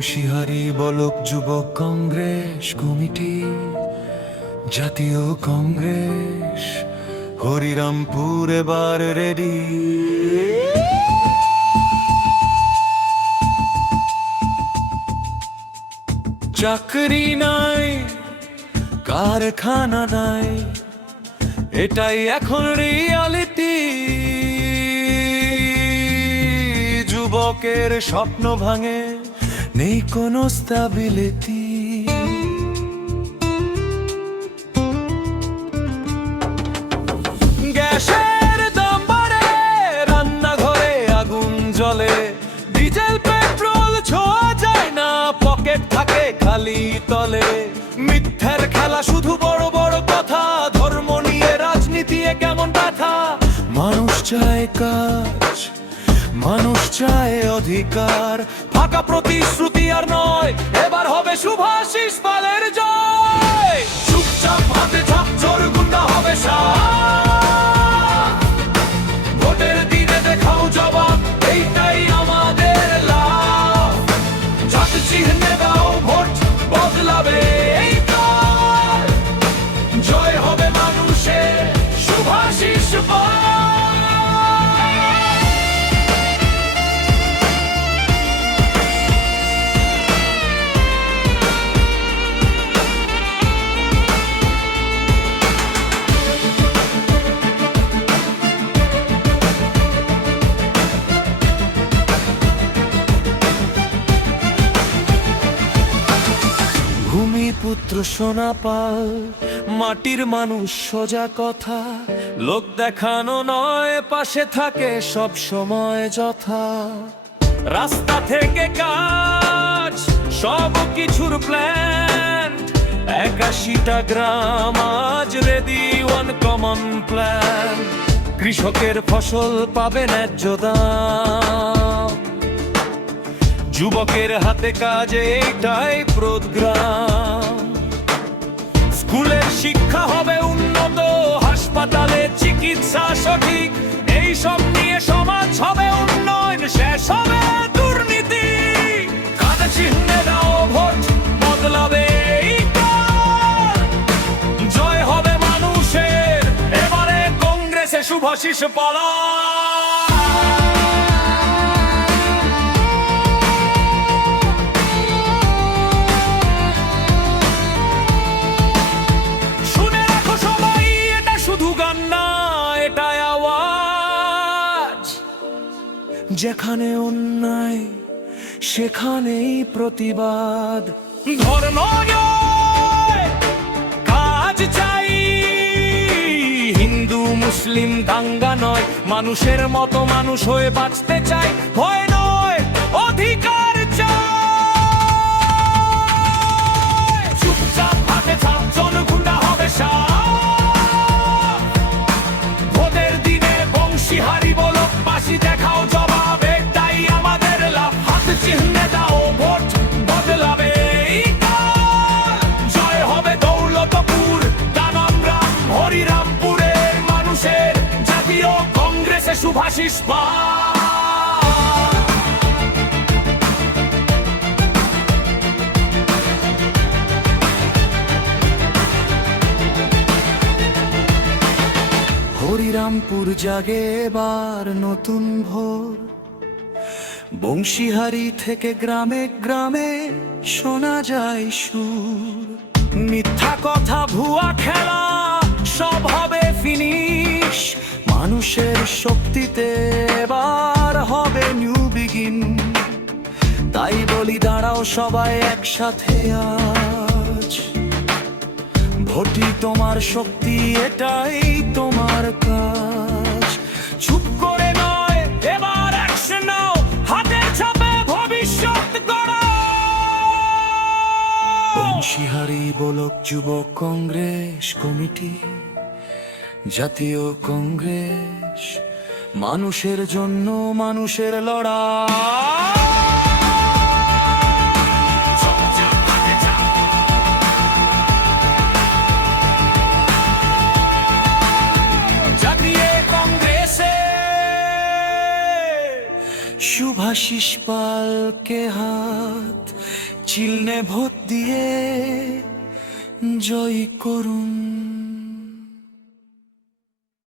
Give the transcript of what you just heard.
বংশীহারি বলক যুবক কংগ্রেস কমিটি, জাতীয় কংগ্রেস হরিরামপুর এবার রেডি। চাকরি নাই, কারখানা নাই, এটাই এখন রিয়ালিটি। যুবকের স্বপ্ন ভাঙে, নেই কোনো স্টেবিলিটি। গ্যাসের দাম বাড়ে, রান্নাঘরে আগুন জ্বলে, ডিজেল পেট্রোল ছোঁয়া যায় না, পকেট থাকে খালি তলে। মিথ্যের খেলা, শুধু বড় বড় কথা, ধর্ম নিয়ে রাজনীতি কেমন ব্যথা। মানুষ চায় কাজ, মানুষ চায় অধিকার, ফাঁকা প্রতিশ্রুতি আর নয়, এবার হবে শুভাশিস পালের জয়। চুপচাপ হাতে ঝাপ জোর গুন্ডা হবে সাথ, ভোটের দিনে দেখাও জবাব, এইটাই আমাদের লাভ। জাত চিহ্নে দাও ভোট, বদলাবে এই কাল, জয় হবে মানুষের শুভাশিস পাল। ভূমিপুত্র সোনা পাল, মাটির মানুষ সোজা কথা, লোক দেখানো নয়, পাশে থাকে সব সময় যথা। রাস্তা থেকে কাজ, সব কিছুর প্ল্যান, ৮১টা গ্রাম আজ রেডি, ওয়ান কমন প্ল্যান। কৃষকের ফসল পাবে ন্যায্য দাম, যুবকের হাতে কাজে এইটাই প্রোগ্রাম। স্কুলের শিক্ষা হবে উন্নত, হাসপাতালে চিকিৎসা সঠিক, এই সব নিয়ে সমাজ হবে উন্নয়ন, শেষ হবে দুর্নীতি। কাঁধে চিহ্নে দাও ভোট, বদলাবে এই কাল, জয় হবে মানুষের, এবারে কংগ্রেসে শুভাশিস পালা। যেখানে অন্যায় সেখানেই প্রতিবাদ, ধর্ম নয়, কাজ চাই, হিন্দু মুসলিম দাঙ্গা নয়, মানুষের মতো মানুষ হয়ে বাঁচতে চাই, ভয় নয় অধিকার চাই। চুপচাপ হাতে ছাপ, জনগুন্ডা হবে সাথ, ভোটের দিনে বংশীহারি বলক বাসি দেখাও জবাব, এটাই আমাদের লাভ। হাত চিহ্নে দাও ভোট, বদলাবে এই কাল, জয় হবে দৌলতপুর, দানমরাম হরিরামপুরের মানুষের, জাতীয় কংগ্রেসে শুভাশিস পাল। হরিরামপুর জাগে এবার নতুন ভোর, বংশীহারি থেকে গ্রামে গ্রামে শোনা যায় সুর। মিথ্যা কথা, ভুয়া খেলা, সব হবে ফিনিশ, মানুষের শক্তিতে এবার হবে নিউ বিগিন। তাই বলি দাঁড়াও সবাই একসাথে আজ, ভোটই তোমার শক্তি, এটাই তোমার কাজ। চুপ করে নয়, এবার অ্যাকশন নাও, হাতের ছাপে ভবিষ্যৎ গড়ো। বংশীহারি বলক যুবক কংগ্রেস কমিটি, জাতীয় কংগ্রেস, মানুষের জন্য মানুষের লড়াই। শুভাশিস পালকে হাত চিহ্নে ভোট দিয়ে জয় করুন।